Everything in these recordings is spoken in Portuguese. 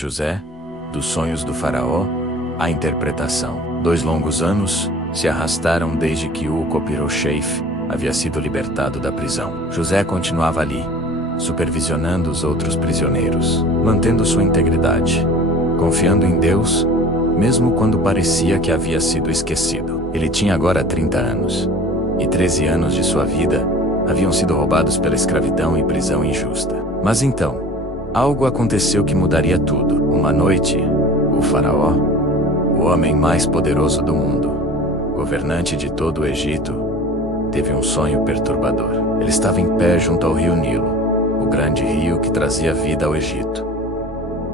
José, dos sonhos do faraó, a interpretação. 2 longos anos se arrastaram desde que o copeiro-chefe havia sido libertado da prisão. José continuava ali, supervisionando os outros prisioneiros, mantendo sua integridade, confiando em Deus, mesmo quando parecia que havia sido esquecido. Ele tinha agora 30 anos, e 13 anos de sua vida haviam sido roubados pela escravidão e prisão injusta. Mas então, algo aconteceu que mudaria tudo. Uma noite, o faraó, o homem mais poderoso do mundo, governante de todo o Egito, teve um sonho perturbador. Ele estava em pé junto ao rio Nilo, o grande rio que trazia vida ao Egito.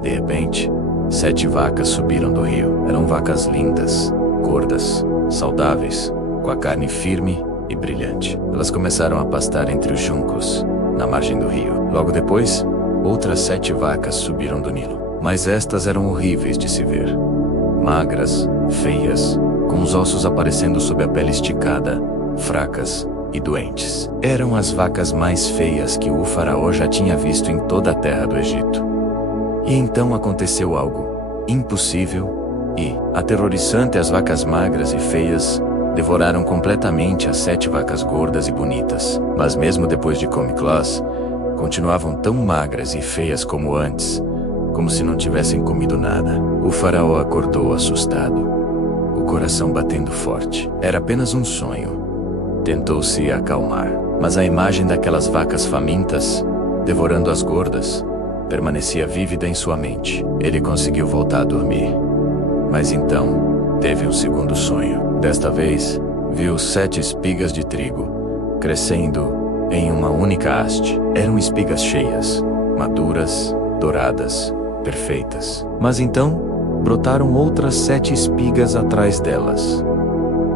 De repente, 7 vacas subiram do rio. Eram vacas lindas, gordas, saudáveis, com a carne firme e brilhante. Elas começaram a pastar entre os juncos, na margem do rio. Logo depois, outras 7 vacas subiram do Nilo. Mas estas eram horríveis de se ver. Magras, feias, com os ossos aparecendo sob a pele esticada, fracas e doentes. Eram as vacas mais feias que o faraó já tinha visto em toda a terra do Egito. E então aconteceu algo impossível e aterrorizante. As vacas magras e feias devoraram completamente as 7 vacas gordas e bonitas. Mas mesmo depois de comê-las, continuavam tão magras e feias como antes, como se não tivessem comido nada. O faraó acordou assustado, o coração batendo forte. Era apenas um sonho. Tentou se acalmar, mas a imagem daquelas vacas famintas, devorando as gordas, permanecia vívida em sua mente. Ele conseguiu voltar a dormir. Mas então, teve um segundo sonho. Desta vez, viu 7 espigas de trigo, crescendo em uma única haste. Eram espigas cheias, maduras, douradas, perfeitas. Mas então, brotaram outras 7 espigas atrás delas,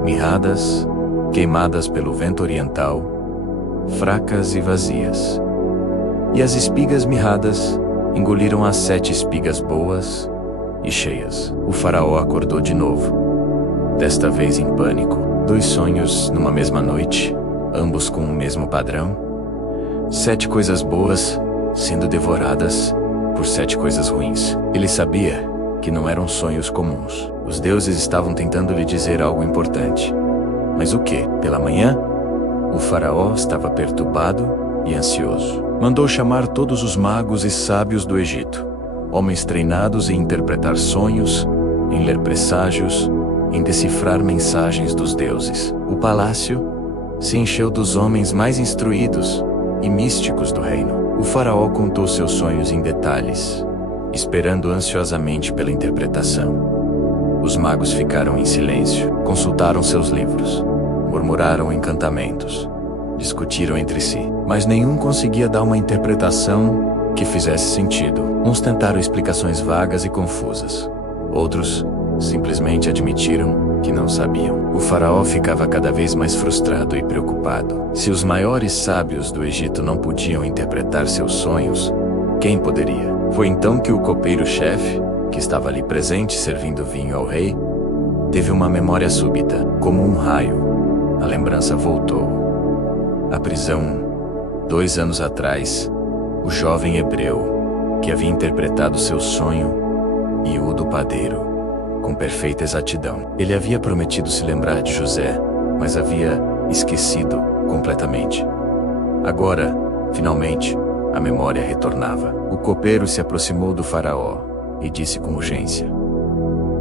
mirradas, queimadas pelo vento oriental, fracas e vazias. E as espigas mirradas engoliram as 7 espigas boas e cheias. O faraó acordou de novo, desta vez em pânico. 2 sonhos numa mesma noite, ambos com o mesmo padrão. 7 coisas boas sendo devoradas por 7 coisas ruins. Ele sabia que não eram sonhos comuns. Os deuses estavam tentando lhe dizer algo importante. Mas o quê? Pela manhã, o faraó estava perturbado e ansioso. Mandou chamar todos os magos e sábios do Egito, homens treinados em interpretar sonhos, em ler presságios, em decifrar mensagens dos deuses. O palácio se encheu dos homens mais instruídos e místicos do reino. O faraó contou seus sonhos em detalhes, esperando ansiosamente pela interpretação. Os magos ficaram em silêncio, consultaram seus livros, murmuraram encantamentos, discutiram entre si, mas nenhum conseguia dar uma interpretação que fizesse sentido. Uns tentaram explicações vagas e confusas. Outros simplesmente admitiram que não sabiam. O faraó ficava cada vez mais frustrado e preocupado. Se os maiores sábios do Egito não podiam interpretar seus sonhos, quem poderia? Foi então que o copeiro-chefe, que estava ali presente servindo vinho ao rei, teve uma memória súbita. Como um raio, a lembrança voltou. A prisão, 2 anos atrás, o jovem hebreu, que havia interpretado seu sonho, e o do padeiro, com perfeita exatidão. Ele havia prometido se lembrar de José, mas havia esquecido completamente. Agora, finalmente, a memória retornava. O copeiro se aproximou do faraó e disse com urgência: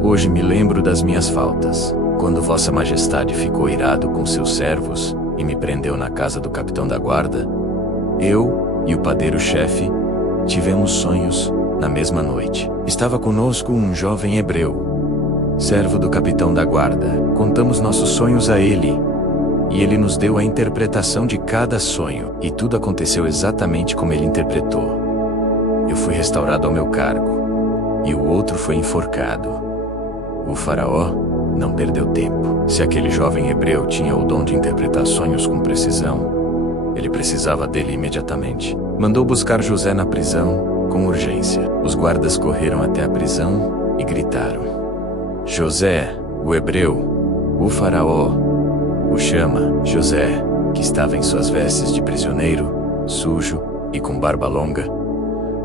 "Hoje me lembro das minhas faltas, quando Vossa Majestade ficou irado com seus servos e me prendeu na casa do capitão da guarda. Eu e o padeiro-chefe tivemos sonhos na mesma noite. Estava conosco um jovem hebreu, servo do capitão da guarda. Contamos nossos sonhos a ele, e ele nos deu a interpretação de cada sonho, e tudo aconteceu exatamente como ele interpretou. Eu fui restaurado ao meu cargo, e o outro foi enforcado." O faraó não perdeu tempo. Se aquele jovem hebreu tinha o dom de interpretar sonhos com precisão, ele precisava dele imediatamente. Mandou buscar José na prisão com urgência. Os guardas correram até a prisão e gritaram: "José, o hebreu, o faraó o chama." José, que estava em suas vestes de prisioneiro, sujo e com barba longa,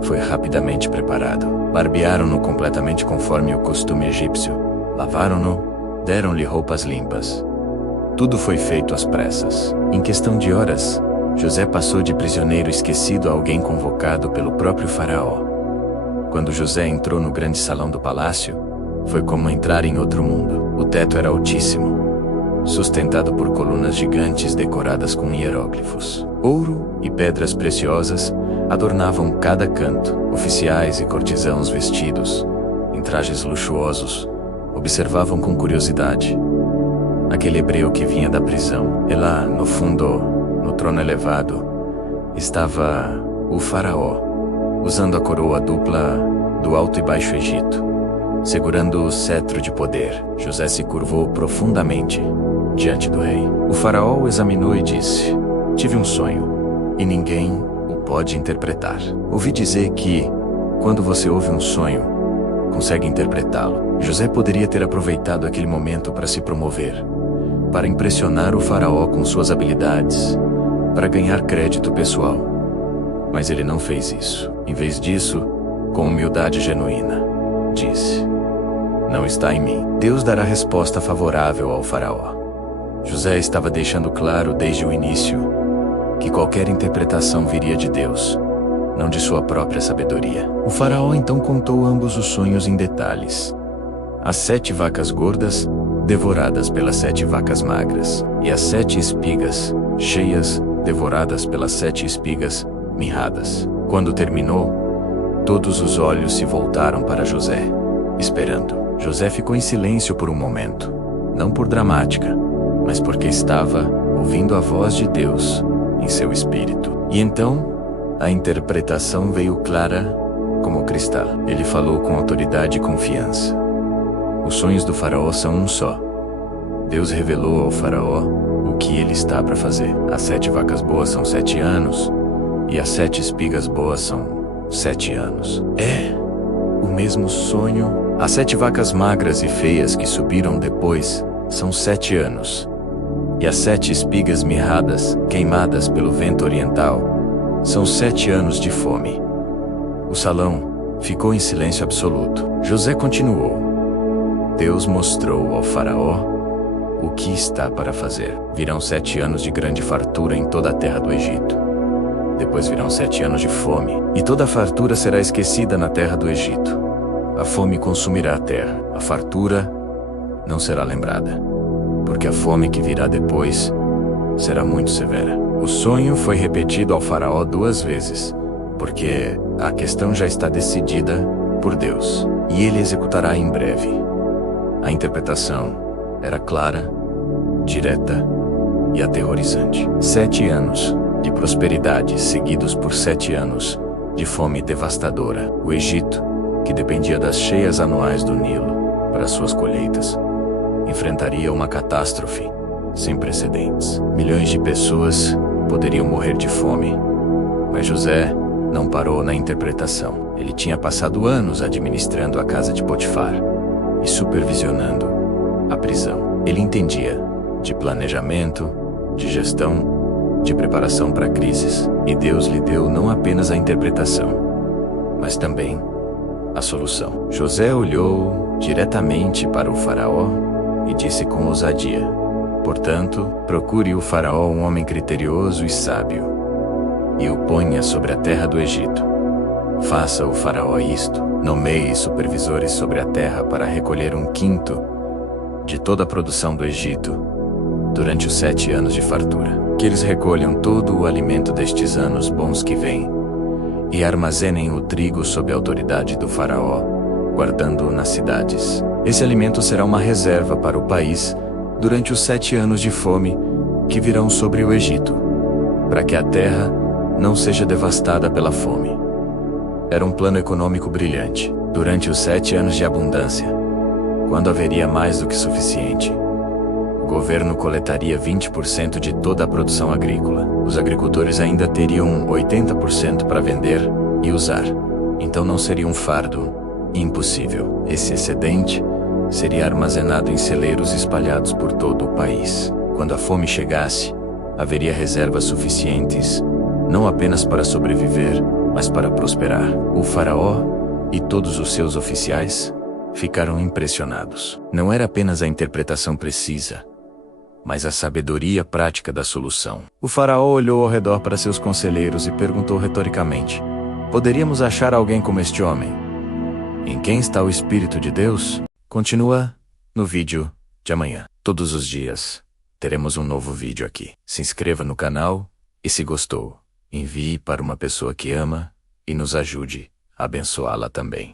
foi rapidamente preparado. Barbearam-no completamente conforme o costume egípcio. Lavaram-no, deram-lhe roupas limpas. Tudo foi feito às pressas. Em questão de horas, José passou de prisioneiro esquecido a alguém convocado pelo próprio faraó. Quando José entrou no grande salão do palácio, foi como entrar em outro mundo. O teto era altíssimo, sustentado por colunas gigantes decoradas com hieróglifos. Ouro e pedras preciosas adornavam cada canto. Oficiais e cortesãos vestidos em trajes luxuosos observavam com curiosidade aquele hebreu que vinha da prisão. E lá, no fundo, no trono elevado, estava o faraó, usando a coroa dupla do Alto e Baixo Egito, segurando o cetro de poder. José se curvou profundamente diante do rei. O faraó o examinou e disse: "Tive um sonho, e ninguém o pode interpretar." Ouvi dizer que, quando você ouve um sonho, consegue interpretá-lo. José poderia ter aproveitado aquele momento para se promover, para impressionar o faraó com suas habilidades, para ganhar crédito pessoal. Mas ele não fez isso. Em vez disso, com humildade genuína, disse: "Não está em mim." Deus dará resposta favorável ao faraó. José estava deixando claro desde o início que qualquer interpretação viria de Deus, não de sua própria sabedoria. O faraó então contou ambos os sonhos em detalhes. As 7 vacas gordas, devoradas pelas 7 vacas magras, e as 7 espigas, cheias, devoradas pelas 7 espigas, mirradas. Quando terminou, todos os olhos se voltaram para José, esperando. José ficou em silêncio por um momento, não por dramática, mas porque estava ouvindo a voz de Deus em seu espírito. E então, a interpretação veio clara como cristal. Ele falou com autoridade e confiança. Os sonhos do faraó são um só. Deus revelou ao faraó o que ele está para fazer. As 7 vacas boas são 7 anos, e as 7 espigas boas são 7 anos. É o mesmo sonho. As 7 vacas magras e feias que subiram depois são 7 anos. E as 7 espigas mirradas, queimadas pelo vento oriental, são 7 anos de fome. O salão ficou em silêncio absoluto. José continuou: Deus mostrou ao faraó o que está para fazer. Virão 7 anos de grande fartura em toda a terra do Egito. Depois virão 7 anos de fome, e toda a fartura será esquecida na terra do Egito. A fome consumirá a terra. A fartura não será lembrada, porque a fome que virá depois será muito severa. O sonho foi repetido ao faraó 2 vezes, porque a questão já está decidida por Deus, e ele executará em breve. A interpretação era clara, direta e aterrorizante. 7 anos de prosperidade seguidos por 7 anos de fome devastadora. O Egito, que dependia das cheias anuais do Nilo para suas colheitas, enfrentaria uma catástrofe sem precedentes. Milhões de pessoas poderiam morrer de fome, mas José não parou na interpretação. Ele tinha passado anos administrando a casa de Potifar e supervisionando a prisão. Ele entendia de planejamento, de gestão, de preparação para crises, e Deus lhe deu não apenas a interpretação, mas também a solução. José olhou diretamente para o faraó e disse com ousadia: "Portanto, procure o faraó um homem criterioso e sábio, e o ponha sobre a terra do Egito. Faça o faraó isto: nomeie supervisores sobre a terra para recolher 1/5 de toda a produção do Egito durante os 7 anos de fartura. Que eles recolham todo o alimento destes anos bons que vêm e armazenem o trigo sob a autoridade do faraó, guardando-o nas cidades. Esse alimento será uma reserva para o país durante os 7 anos de fome que virão sobre o Egito, para que a terra não seja devastada pela fome." Era um plano econômico brilhante. Durante os 7 anos de abundância, quando haveria mais do que suficiente, o governo coletaria 20% de toda a produção agrícola. Os agricultores ainda teriam 80% para vender e usar. Então não seria um fardo impossível. Esse excedente seria armazenado em celeiros espalhados por todo o país. Quando a fome chegasse, haveria reservas suficientes, não apenas para sobreviver, mas para prosperar. O faraó e todos os seus oficiais ficaram impressionados. Não era apenas a interpretação precisa, mas a sabedoria prática da solução. O faraó olhou ao redor para seus conselheiros e perguntou retoricamente: poderíamos achar alguém como este homem? Em quem está o Espírito de Deus? Continua no vídeo de amanhã. Todos os dias teremos um novo vídeo aqui. Se inscreva no canal e, se gostou, envie para uma pessoa que ama e nos ajude a abençoá-la também.